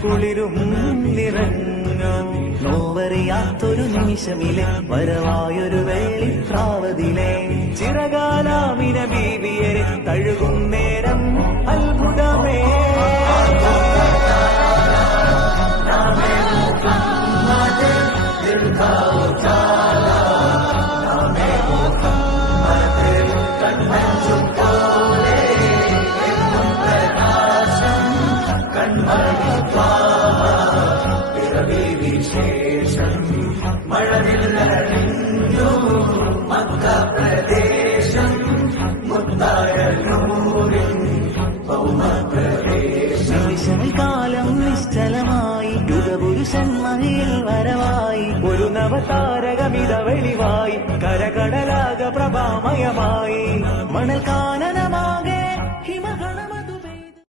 കുളിരും നിറഞ്ഞു നോവറിയാത്തൊരു നിമിഷമിലെ വരവായൊരു വെള്ളിപ്രാവതിലെ ചിറകാലാമിന ബീവിയരെ തഴുകും നേരം അത്ഭുതമേ വിശേഷം മഴവില്ലറിഞ്ഞു മക്ക പ്രദേശം മുത്താരൂരിൻ ഭൗമപ്രദേശം കാലം നിശ്ചലമായി യുഗപുരുഷൻ മഹിയിൽ വരവായി ഒരു നവതാരകമിത വെളിവായി കരകടലാക പ്രഭാമയമായി മണൽ കാനനമാകെ ഹിമഗണ